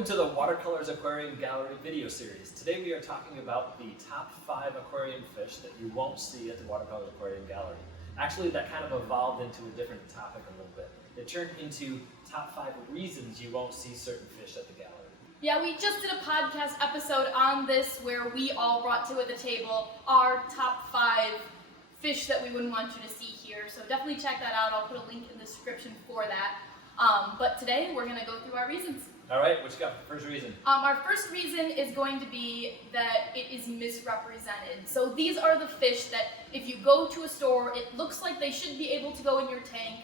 Welcome to the Watercolors Aquarium Gallery video series. Today we are talking about the top 5 aquarium fish that you won't see at the Watercolors Aquarium Gallery. Actually, that kind of evolved into a different topic a little bit. It turned into top 5 reasons you won't see certain fish at the gallery. Yeah, we just did a podcast episode on this where we all brought to the table our top 5 fish that we wouldn't want you to see here. So definitely check that out. I'll put a link in the description for that. But today we're going to go through our reasons. All right, what you got for the first reason? Our first reason is going to be that it is misrepresented. So these are the fish that if you go to a store, it looks like they should be able to go in your tank,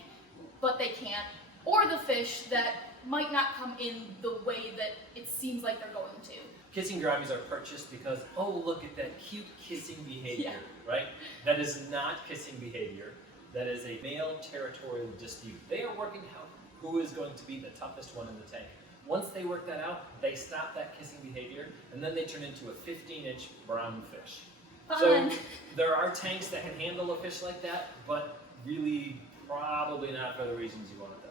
but they can't. Or the fish that might not come in the way that it seems like they're going to. Kissing gouramis are purchased because, oh, look at that cute kissing behavior, Yeah. right? That is not kissing behavior. That is a male territorial dispute. They are working out who is going to be the toughest one in the tank. Once they work that out, they stop that kissing behavior, and then they turn into a 15-inch brown fish. Fun. So there are tanks that can handle a fish like that, but really probably not for the reasons you wanted them.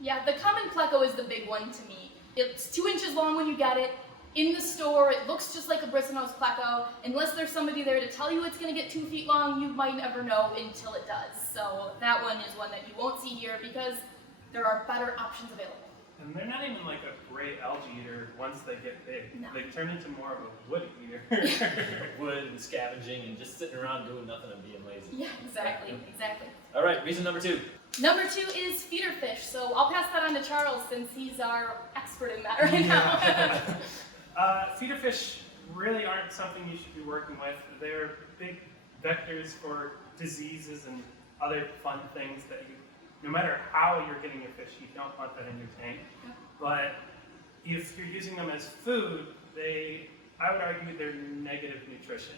Yeah, the common pleco is the big one to me. It's 2 inches long when you get it. In the store, it looks just like a bristlenose pleco. Unless there's somebody there to tell you it's going to get 2 feet long, you might never know until it does. So that one is one that you won't see here because there are better options available. And they're not even like a gray algae eater once they get big. No. They turn into more of a wood eater. Wood and scavenging and just sitting around doing nothing and being lazy. Yeah, exactly. All right, reason number 2. Number 2 is feeder fish. So I'll pass that on to Charles since he's our expert in that right now. Feeder fish really aren't something you should be working with. They're big vectors for diseases and other fun things that you, no matter how you're getting your fish, you don't want that in your tank. But if you're using them as food, I would argue they're negative nutrition.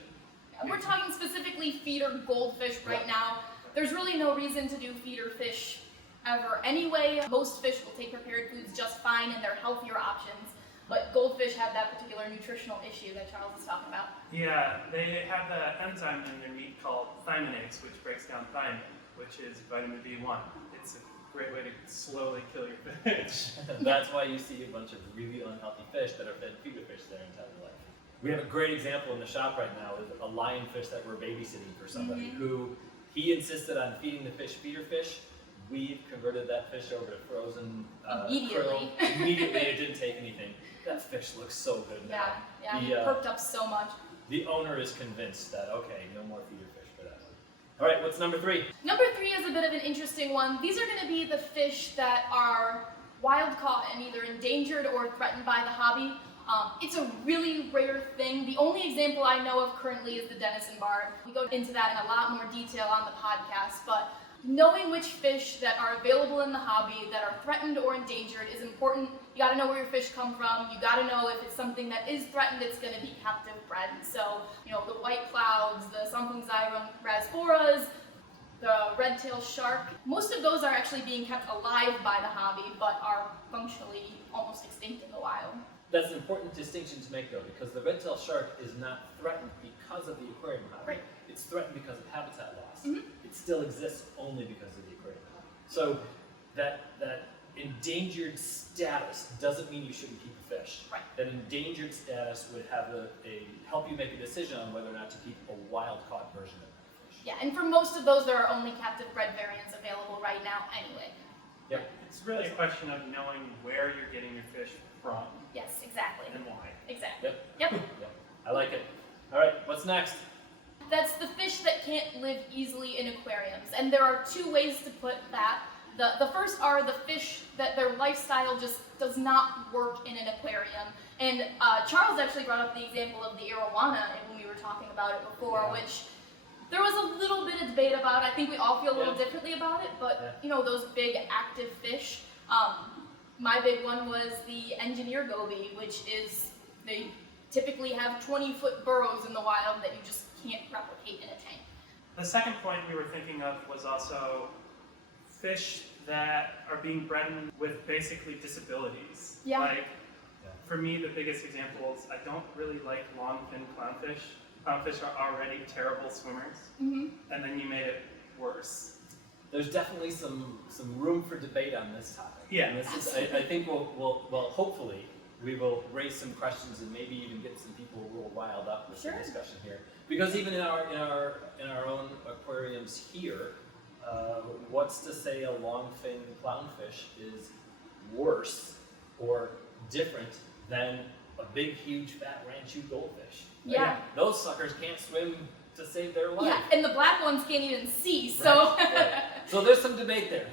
We're talking specifically feeder goldfish right now. There's really no reason to do feeder fish ever anyway. Most fish will take prepared foods just fine and they're healthier options. But goldfish have that particular nutritional issue that Charles is talking about. Yeah, they have the enzyme in their meat called thyminase, which breaks down thiamine, which is vitamin B1. It's a great way to slowly kill your fish. That's why you see a bunch of really unhealthy fish that are fed feeder fish their entire life. We have a great example in the shop right now with a lionfish that we're babysitting for somebody who he insisted on feeding the fish feeder fish. We've converted that fish over to frozen Immediately. krill. Immediately, it didn't take anything. That fish looks so good now. Yeah, he perked up so much. The owner is convinced that, okay, no more feeder fish for that one. All right, what's number 3? Number 3 is a bit of an interesting one. These are going to be the fish that are wild caught and either endangered or threatened by the hobby. It's a really rare thing. The only example I know of currently is the Denison barb. We go into that in a lot more detail on the podcast, but knowing which fish that are available in the hobby that are threatened or endangered is important. You got to know where your fish come from. You got to know if it's something that is threatened, it's going to be captive bred. So, the white clouds, the Somphonxyrum rasporas, the red-tailed shark, most of those are actually being kept alive by the hobby, but are functionally almost extinct in the wild. That's an important distinction to make, though, because the red-tailed shark is not threatened because of the aquarium hobby. Right. It's threatened because of habitat loss. It still exists only because of the aquarium hobby. So that endangered status doesn't mean you shouldn't keep a fish. Right. That endangered status would have help you make a decision on whether or not to keep a wild-caught version of that fish. Yeah, and for most of those, there are only captive bred variants available right now anyway. Yep. It's really a question of knowing where you're getting your fish from. Yes, exactly. And why. Exactly. Yep. Yep. I like it. All right, what's next? That's the fish that can't live easily in aquariums. And there are 2 ways to put that. The first are the fish that their lifestyle just does not work in an aquarium. And Charles actually brought up the example of the arowana when we were talking about it before, which there was a little bit of debate about. I think we all feel a little differently about it, but those big active fish. My big one was the engineer goby, which is, they typically have 20-foot burrows in the wild that you just can't replicate in a tank. The second point we were thinking of was also fish that are being bred with basically disabilities. Yeah. For me, the biggest example is I don't really like long fin clownfish. Clownfish are already terrible swimmers, and then you made it worse. There's definitely some room for debate on this topic. Yeah. And this is, I think we'll hopefully we will raise some questions and maybe even get some people a little riled up with Sure. the discussion here. Because even in our own aquariums here, what's to say a long-fin clownfish is worse or different than a big, huge, fat ranchu goldfish? Yeah. Those suckers can't swim to save their life. Yeah, and the black ones can't even see, so. Right. So there's some debate there.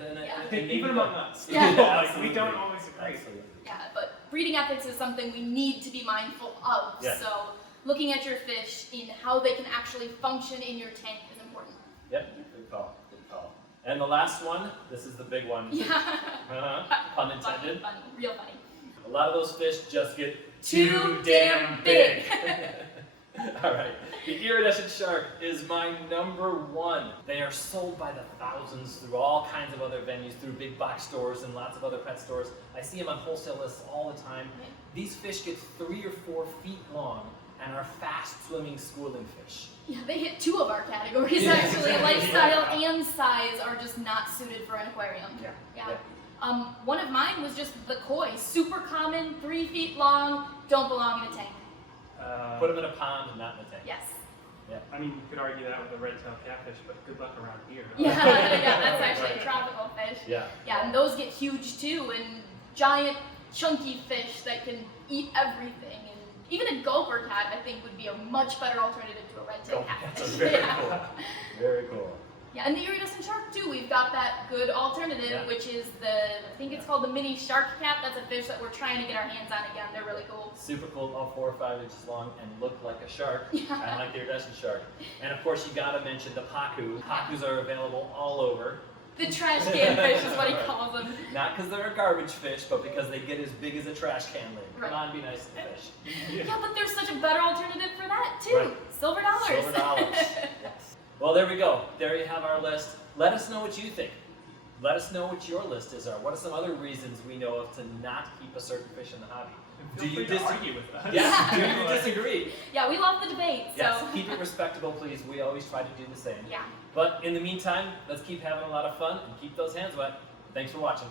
And Even among us. Yeah. Like, we Absolutely. don't always agree. Absolutely. Yeah, but breeding ethics is something we need to be mindful of. Yes. So looking at your fish in how they can actually function in your tank is important. Yep, good call, good call. And the last one, this is the big one. Yeah. Pun intended. Funny, real funny. A lot of those fish just get Too damn big. All right, the iridescent shark is my #1. They are sold by the thousands through all kinds of other venues, through big box stores and lots of other pet stores. I see them on wholesale lists all the time. These fish get 3 or 4 feet long and are fast swimming schooling fish. Yeah, they hit 2 of our categories Yeah, actually. exactly. Lifestyle Yeah. and size are just not suited for an aquarium. Yeah. One of mine was just the koi. Super common, 3 feet long, don't belong in a tank. Put them in a pond, not in a tank. Yes. I mean, you could argue that with a red-tailed catfish, but good luck around here. Yeah, that's actually a tropical fish. Yeah. Yeah, and those get huge too, and giant, chunky fish that can eat everything. And even a gopher cat, I think, would be a much better alternative to a red-tailed That's catfish. very Yeah. cool. Very cool. Yeah, and the iridescent shark too. We've got that good alternative, Yeah. which is I think it's called the mini shark cat. That's a fish that we're trying to get our hands on again. They're really cool. Super cool, all 4 or 5 inches long and look like a shark. Yeah. Kind of like the iridescent shark. And of course, you gotta mention the pacu. Pacus are available all over. The trash can fish is what he calls them. Not because they're a garbage fish, but because they get as big as a trash can lid. Come Right. on, be nice to the fish. Yeah, but there's such a better alternative for that too. Right. Silver dollars. Silver dollars. Yes. Well, there we go. There you have our list. Let us know what you think. Let us know what your list is. What are some other reasons we know of to not keep a certain fish in the hobby? Feel free to argue with us. Yes. Do you disagree? Yeah, we love the debate. So. Yes. Keep it respectable, please. We always try to do the same. Yeah. But in the meantime, let's keep having a lot of fun and keep those hands wet. Thanks for watching.